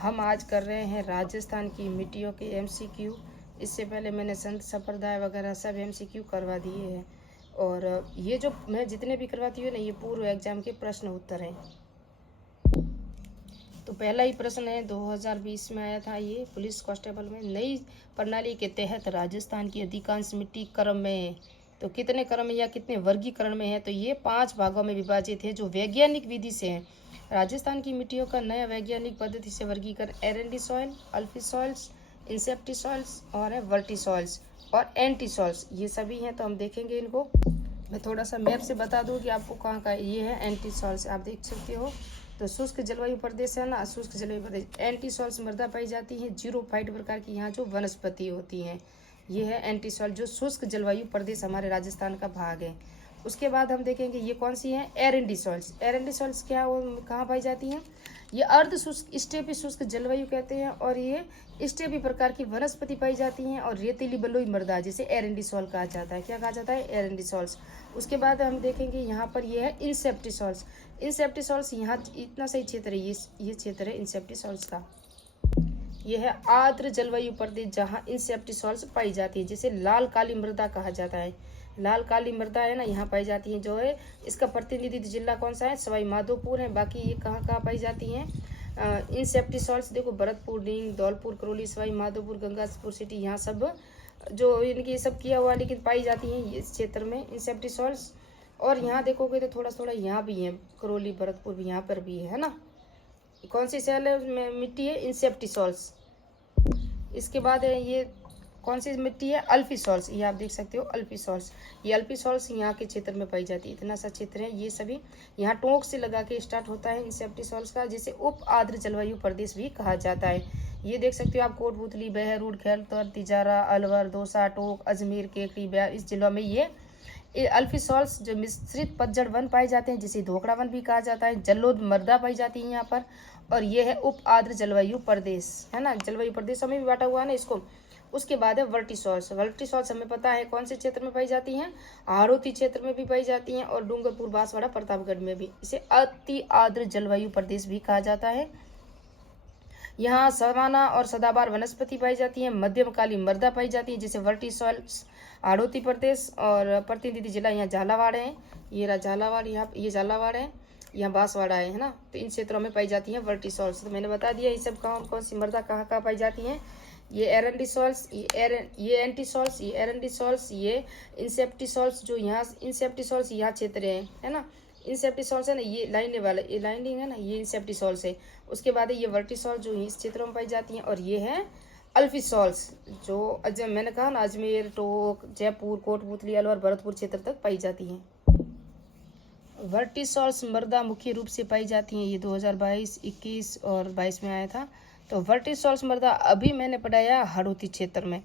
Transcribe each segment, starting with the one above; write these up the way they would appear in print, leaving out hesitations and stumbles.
हम आज कर रहे हैं राजस्थान की मिट्टियों के एमसीक्यू। इससे पहले मैंने संत संप्रदाय वगैरह सब एमसीक्यू करवा दिए हैं, और ये जो मैं जितने भी करवाती हूँ ना, ये पूर्व एग्जाम के प्रश्न उत्तर हैं। तो पहला ही प्रश्न है, 2020 में आया था, ये पुलिस कांस्टेबल में। नई प्रणाली के तहत राजस्थान की अधिकांश मिट्टी क्रम में है, तो कितने क्रम में या कितने वर्गीकरण में है? तो ये 5 भागों में विभाजित है, जो वैज्ञानिक विधि से है। राजस्थान की मिट्टियों का नया वैज्ञानिक पद्धति से वर्गीकरण एरंडी सॉइल, अल्फी सॉइल्स, इंसेप्टी सॉइल्स और है वर्टी सॉइल्स और एंटी सॉइल्स, ये सभी हैं। तो हम देखेंगे इनको। मैं थोड़ा सा मैप से बता दूँ कि आपको कहाँ का। ये है एंटी सॉइल्स, आप देख सकते हो। तो शुष्क जलवायु प्रदेश है ना, शुष्क जलवायु प्रदेश। एंटी सॉइल्स मृदा पाई जाती है जीरोफाइट प्रकार की यहाँ जो वनस्पति होती हैं। ये है एंटी सॉइल, जो शुष्क जलवायु प्रदेश हमारे राजस्थान का भाग है। उसके बाद हम देखेंगे ये कौन सी है, एरंडी सॉइल्स। एरंडी सॉइल्स क्या वो कहाँ पाई जाती हैं? ये अर्ध शुष्क स्टेपी शुष्क जलवायु कहते हैं, और ये स्टेपी प्रकार की वनस्पति पाई जाती हैं, और रेतीली बलुई मृदा जिसे एरंडी सॉइल कहा जाता है। क्या कहा जाता है? एरंडी सॉइल्स। उसके बाद हम देखेंगे यहाँ पर ये है इंसेप्टी सॉइल्स। इंसेप्टी सॉइल्स यहाँ इतना सही क्षेत्र है, ये क्षेत्र है इंसेप्टी सॉइल्स का। यह है आर्द्र जलवायु प्रदेश जहाँ इंसेप्टी सॉइल्स पाई जाती है, जिसे लाल काली मृदा कहा जाता है। लाल काली मृदा है ना, यहाँ पाई जाती है। जो है इसका प्रतिनिधि जिला कौन सा है? सवाई माधोपुर है। बाकी ये कहाँ कहाँ पाई जाती हैं? इंसेप्टी सॉइल्स देखो, भरतपुर, ढींग, धौलपुर, करौली, सवाई माधोपुर, गंगापुर सिटी, यहाँ सब जो इनकी सब किया हुआ, लेकिन पाई जाती हैं इस क्षेत्र में इंसेप्टी सॉइल्स। और यहाँ देखोगे तो थोड़ा थोड़ा यहाँ भी है, करौली, भरतपुर भी, यहाँ पर भी है ना। कौन सी सेल है, मिट्टी है? इंसेप्टी सॉइल्स। इसके बाद है ये कौन सी मिट्टी है? अल्फी सॉइल्स। ये आप देख सकते हो अल्फी सॉइल्स। ये अल्फी सॉइल्स यहाँ के क्षेत्र में पाई जाती है। इतना सा क्षेत्र है, ये सभी यहाँ टोंक से लगा के स्टार्ट होता है इंसेप्टी सॉइल्स का, जिसे उप आर्द्र जलवायु प्रदेश भी कहा जाता है। ये देख सकते हो आप, कोटपुतली, बहरूड, खैरतर, तिजारा, अलवर, दौसा, टोंक, अजमेर, केकड़ी, ब्यास, इस जिलों में ये अल्फी सॉइल्स जो मिश्रित पतझड़ वन पाए जाते हैं, जिसे धोकड़ा वन भी कहा जाता है। जलोढ़ मृदा पाई जाती है यहाँ पर। और ये है उप आर्द्र जलवायु प्रदेश, है ना, जलवायु प्रदेशों में भी बांटा हुआ है ना इसको। उसके बाद है वर्टी सॉइल्स। वर्टी सॉइल्स हमें पता है कौन से क्षेत्र में पाई जाती हैं? हाड़ौती क्षेत्र में भी पाई जाती हैं, और डूंगरपुर, बांसवाड़ा, प्रतापगढ़ में भी। इसे अति आर्द्र जलवायु प्रदेश भी कहा जाता है। यहाँ सवाना और सदाबहार वनस्पति पाई जाती है। मध्यमकाली मृदा पाई जाती है, जैसे वर्टी सॉइल्स, हाड़ौती प्रदेश। और प्रतिनिधि जिला यहाँ झालावाड़ है। ये रहा झालावाड़, यहाँ ये झालावाड़ है, यहाँ बांसवाड़ा है ना। तो इन क्षेत्रों में पाई जाती हैं वर्टी सॉइल्स। तो मैंने बता दिया ये सब कौन कौन सी मृदा कहाँ कहाँ पाई जाती हैं। ये एरंडी सॉइल्स, ये एंटी सॉइल्स, ये एरंडी सॉइल्स, ये इंसेप्टी सॉइल्स। जो यहाँ इंसेप्टी सॉइल्स यहाँ क्षेत्र है ना। इंसेप्टी सॉइल्स है ना, ये लाइनिंग वाला, ये लाइनिंग है ना, ये इंसेप्टी सॉइल्स है। उसके बाद ये वर्टी सॉइल्स जो इस क्षेत्रों में पाई जाती हैं। और ये है अल्फी सॉइल्स, जो मैंने कहा ना, अजमेर, टोंक, जयपुर, कोटपुतली, अलवर, भरतपुर क्षेत्र तक पाई जाती हैं। वर्टी सॉइल्स मृदा मुख्य रूप से पाई जाती हैं। ये 2022, 21 और 22 में आया था। तो वर्टी सॉइल्स मृदा अभी मैंने पढ़ाया हाड़ौती क्षेत्र में,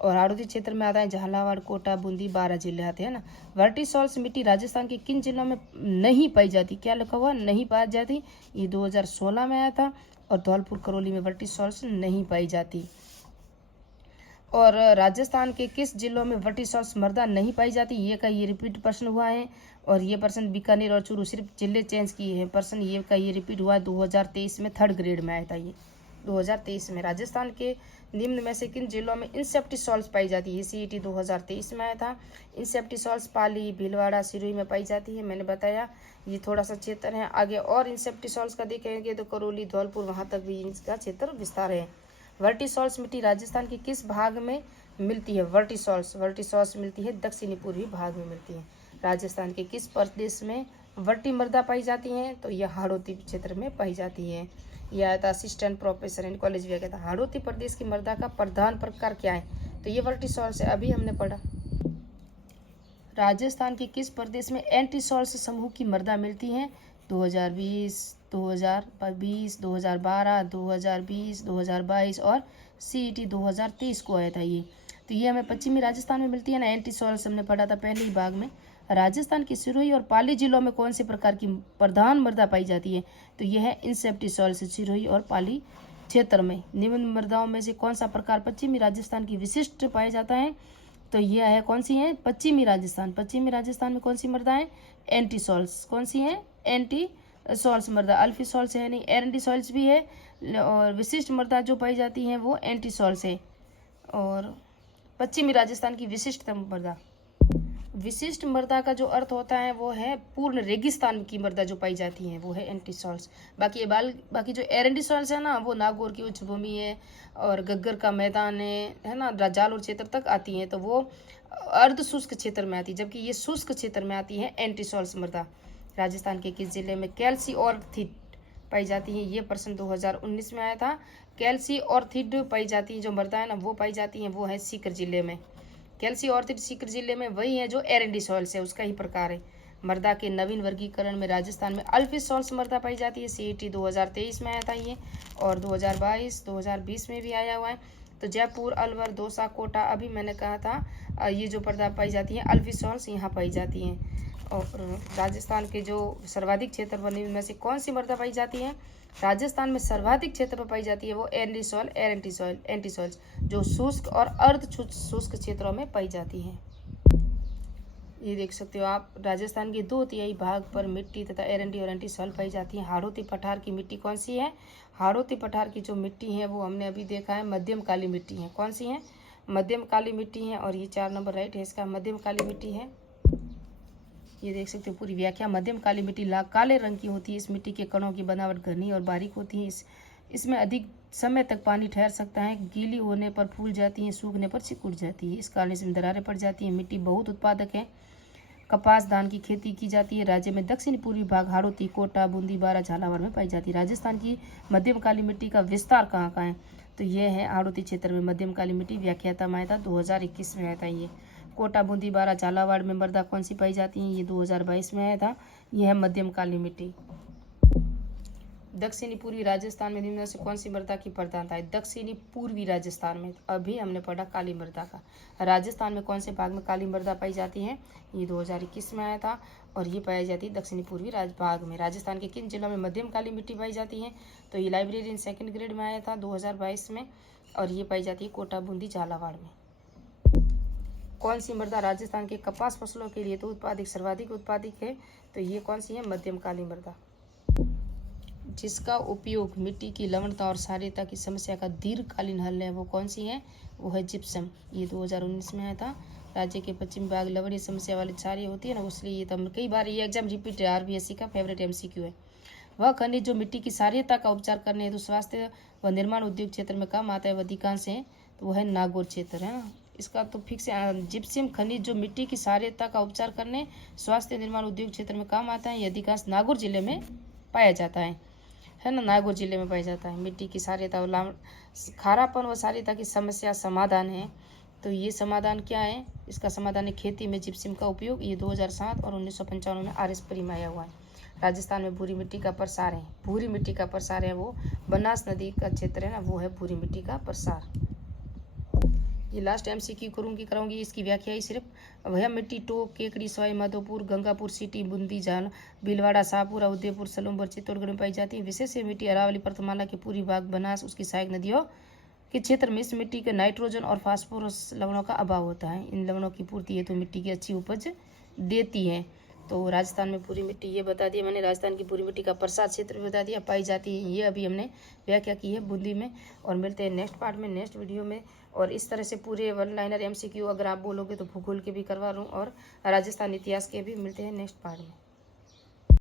और हाड़ौती क्षेत्र में आता है झालावाड़, कोटा, बूंदी, 12 जिले आते हैं ना। वर्टी सॉइल्स मिट्टी राजस्थान के किन जिलों में नहीं पाई जाती? क्या लिखा हुआ? नहीं पाई जाती। ये 2016 में आया था। और धौलपुर, करौली में वर्टी सॉइल्स नहीं पाई जाती। और राजस्थान के किस जिलों में वर्टी सॉइल्स मृदा नहीं पाई जाती? ये का ये रिपीट प्रश्न हुआ है। और ये प्रश्न बीकानेर और चूरू, सिर्फ जिले चेंज किए हैं प्रश्न। ये का ये रिपीट हुआ है 2023 में, 3rd ग्रेड में आया था ये 2023 में। राजस्थान के निम्न में से किन जिलों में इंसेप्टी सॉइल्स पाई जाती है? CET 2023 में आया था। इंसेप्टी सॉइल्स पाली, भीलवाड़ा, सिरोही में पाई जाती है, मैंने बताया। ये थोड़ा सा क्षेत्र है आगे, और इंसेप्टी सॉइल्स का देखेंगे तो करौली, धौलपुर, वहाँ तक भी इनका क्षेत्र विस्तार है। वर्टी सॉइल्स मिट्टी राजस्थान के किस भाग में मिलती है? वर्टी सॉइल्स मिलती है दक्षिणी पूर्वी भाग में मिलती है। राजस्थान के किस प्रदेश में वर्टी मृदा पाई जाती है? तो यह हाड़ौती क्षेत्र में पाई जाती है। यह आता असिस्टेंट प्रोफेसर इन कॉलेज भी कहता है। हाड़ौती प्रदेश की मृदा का प्रधान प्रकार क्या है? तो ये वर्टी सॉइल्स है, अभी हमने पढ़ा। राजस्थान के किस प्रदेश में एंटी सॉइल्स समूह की मृदा मिलती है? 2020, 2020, 2012, 2020, 2022 और CET 2023 को आया था ये। तो ये हमें पश्चिमी राजस्थान में मिलती है ना, एंटी सॉइल्स हमने पढ़ा था पहले ही भाग में। राजस्थान के सिरोही और पाली जिलों में कौन से प्रकार की प्रधान मृदा पाई जाती है? तो यह है इंसेप्टी सॉइल्स, सिरोही और पाली क्षेत्र में। निम्न मृदाओं में से कौन सा प्रकार पश्चिमी राजस्थान की विशिष्ट पाया जाता है? तो यह है कौन सी है? पश्चिमी राजस्थान में कौन सी मृदा है? Anti soils. कौन सी है? एंटी सॉइल्स मृदा। अल्फी सॉइल्स है नहीं, एरंडी सॉइल्स भी है, और विशिष्ट मृदा जो पाई जाती हैं वो एंटीसॉल से। और पश्चिमी राजस्थान की विशिष्टतम मृदा, विशिष्ट मृदा का जो अर्थ होता है वो है पूर्ण रेगिस्तान की मृदा जो पाई जाती है वो है एंटीसॉल्स। बाकी जो एरेंटीसॉल्स है ना वो नागौर की उच्च भूमि है और गग्गर का मैदान है ना, जालोर क्षेत्र तक आती हैं, तो वो अर्ध शुष्क क्षेत्र में आती है, जबकि ये शुष्क क्षेत्र में आती है एंटीसॉल्स मृदा। राजस्थान के किस जिले में कैल्सी और थिट पाई जाती है, ये प्रश्न 2019 में आया था। कैल्सी और थिट पाई जाती है जो मृदा है ना वो पाई जाती है वो है सीकर जिले में। कैल्सी और थिट सीकर जिले में वही है जो एरेंटीसॉल्स है, उसका ही प्रकार है। मृदा के नवीन वर्गीकरण में राजस्थान में अल्फिसॉल्स मृदा पाई जाती है, सीईटी 2023 में आया था ये, और 2022-2020 में भी आया हुआ है। तो जयपुर, अलवर, दौसा, कोटा, अभी मैंने कहा था ये जो मृदा पाई जाती है अल्फिसॉल्स यहाँ पाई जाती हैं। और राजस्थान के जो सर्वाधिक क्षेत्र पर में से कौन सी मृदा पाई जाती है, राजस्थान में सर्वाधिक क्षेत्र पर पाई जाती है वो एंटीसॉल्स जो शुष्क और अर्ध शुष्क क्षेत्रों में पाई जाती है। ये देख सकते हो आप, राजस्थान के 2/3 भाग पर मिट्टी तथा एरेंटी और एंटीसॉल पाई जाती है। हाड़ौती पठार की मिट्टी कौन सी है, हाड़ौती पठार की जो मिट्टी है वो हमने अभी देखा है मध्यम काली मिट्टी है। कौन सी है, मध्यम काली मिट्टी है, और ये 4 नंबर राइट है इसका, मध्यम काली मिट्टी है। ये देख सकते हो पूरी व्याख्या, मध्यम काली मिट्टी काले रंग की होती है। इस मिट्टी के कणों की बनावट घनी और बारीक होती है। इसमें अधिक समय तक पानी ठहर सकता है। गीली होने पर फूल जाती है, सूखने पर सिकुड़ जाती है। इस कारण इसमें दरारें पड़ जाती हैं। मिट्टी बहुत उत्पादक है। कपास धान की खेती की जाती है। राज्य में दक्षिण पूर्वी भाग हाड़ौती, कोटा, बूंदी, बारा, झालावाड़ में पाई जाती है। राजस्थान की मध्यम काली मिट्टी का विस्तार कहाँ है, तो ये है हाड़ौती क्षेत्र में मध्यम काली मिट्टी। व्याख्याता में आया था 2021 में आया था ये। कोटा, बूंदी, बारा, झालावाड़ में मृदा कौन सी पाई जाती है, ये 2022 में आया था। यह है मध्यम काली मिट्टी। दक्षिणी पूर्वी राजस्थान में निम्न में से कौन सी मृदा की प्रधानता है, दक्षिणी पूर्वी राजस्थान में अभी हमने पढ़ा काली मृदा का। राजस्थान में कौन से भाग में काली मृदा पाई जाती है, ये 2021 में आया था, और ये पाई जाती है दक्षिणी पूर्वी भाग में। राजस्थान के किन जिलों में मध्यम काली मिट्टी पाई जाती है, तो ये लाइब्रेरियन 2nd ग्रेड में आया था 2022 में, और ये पाई जाती है कोटा, बूंदी, झालावाड़ में। कौन सी मृदा राजस्थान के कपास फसलों के लिए तो सर्वाधिक उत्पादक है, तो ये कौन सी है, मध्यम काली मृदा। जिसका उपयोग मिट्टी की लवणता और क्षारीयता की समस्या का दीर्घकालीन हल है वो कौन सी है, वो है जिप्सम। ये 2019 में आया था। राज्य के पश्चिमी भाग लवणीय समस्या वाली क्षारीय होती है ना, इसलिए ये तो कई बार ये एग्जाम रिपीट है, आरबीएससी का फेवरेट एमसीक्यू है। वह खनिज जो मिट्टी की क्षारीयता का उपचार करने हेतु स्वास्थ्य व निर्माण उद्योग क्षेत्र में काम आता है वह अधिकांश है, तो वह है नागौर क्षेत्र है ना। इसका तो फिक्स है, जिप्सम खनिज जो मिट्टी की क्षारीयता का उपचार करने स्वास्थ्य निर्माण उद्योग क्षेत्र में काम आता है, यह अधिकांश नागौर जिले में पाया जाता है ना, नागौर जिले में पाया जाता है। मिट्टी की क्षारीयता और खारापन व क्षारीयता की समस्या समाधान है, तो ये समाधान क्या है, इसका समाधान है खेती में जिप्सम का उपयोग। ये 2007 और 1995 में आरएस परी में आया हुआ है। राजस्थान में भूरी मिट्टी का प्रसार है, भूरी मिट्टी का प्रसार है वो बनास नदी का क्षेत्र है ना, वो है भूरी मिट्टी का प्रसार। ये लास्ट एमसीक्यू कराऊंगी, इसकी व्याख्या ही सिर्फ, वह मिट्टी टोक, केकड़ी, सवाई माधोपुर, गंगापुर सिटी, बूंदी, जान, भीलवाड़ा, शाहपुरा, उदयपुर, सलूमपुर, चित्तौड़गढ़ में पाई जाती है। विशेष ये मिट्टी अरावली पर्वतमाला के पूरी भाग, बनास उसकी सहायक नदियों के क्षेत्र में इस मिट्टी के नाइट्रोजन और फास्फोरस लवणों का अभाव होता है। इन लवणों की पूर्ति हेतु मिट्टी की अच्छी उपज देती है। तो राजस्थान में पूरी मिट्टी ये बता दिया मैंने, राजस्थान की पूरी मिट्टी का प्रसार क्षेत्र बता दिया, पाई जाती है ये अभी हमने व्याख्या की है बूंदी में। और मिलते हैं नेक्स्ट पार्ट में, नेक्स्ट वीडियो में। और इस तरह से पूरे 1 लाइनर एमसीक्यू अगर आप बोलोगे तो भूगोल के भी करवा लूँ और राजस्थान इतिहास के भी। मिलते हैं नेक्स्ट पार्ट में।